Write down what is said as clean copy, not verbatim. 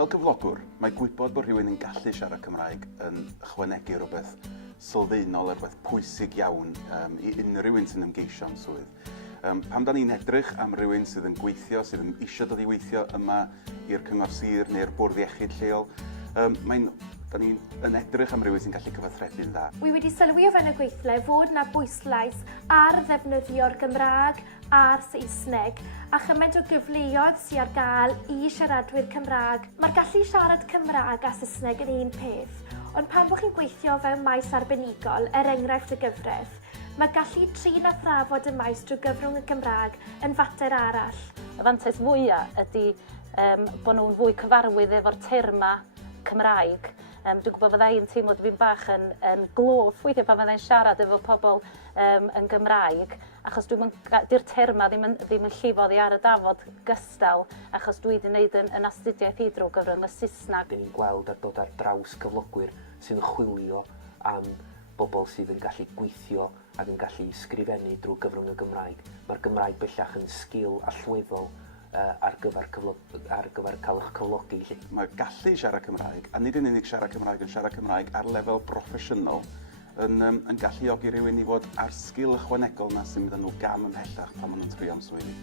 Fel cyflogwr, mae gwybod bod rhywun yn gallu siarad Cymraeg yn ychwanegu rhywbeth sylfaenol a rhywbeth pwysig iawn i unrhyw un sy'n ymgeisio am swydd. Pam da ni'n edrych am rhywun sydd yn gweithio, sydd yn eisiau dod i weithio yma i'r Cyngor Sir neu'r Bwrdd Iechyd lleol, da ni'n edrych am rhywun sy'n gallu cyfathrebu'n dda. Wi wedi sylwi o fewn y gweithle fod yna bwyslais ar ddefnyddio'r Gymraeg a'r Saesneg a chymaint o gyfleoedd sydd ar gael i siaradwyr Cymraeg. Mae'r gallu siarad Cymraeg a Saesneg yn un peth, ond pan bod chi'n gweithio fewn maes arbenigol, enghraifft y gyfraith, mae gallu trin a thrafod y maes drwy gyfrwng y Gymraeg yn fater arall. Y fantais fwyaf ydy bod nhw'n fwy cyfarwydd efo'r terma Cymraeg. Dwi'n gwybod fydda i'n teimlo fi'n bach yn glwf weithiau pan fyddai'n siarad efo pobl yn Gymraeg, achos di'r terma ddim yn llifodd i ar y dafod gystal, achos dwi wedi gwneud yn astudiaeth i drwy gyfrwng y Saesneg. Ni'n gweld ar dod ar draws cyflogwyr sy'n chwilio am bobl sydd yn gallu gweithio ac yn gallu ysgrifennu drwy gyfrwng y Gymraeg. Mae'r Gymraeg bellach yn sgil allweddol ar gyfer cael eich cyflogi. Mae gallu siarad Cymraeg, a nid yn unig siarad Cymraeg ar lefel proffesiynol, yn galluogi rhywun i fod ar sgil ychwanegol na sy'n mynd â nhw gam ymhellach pan maen nhw'n trio am swyddi.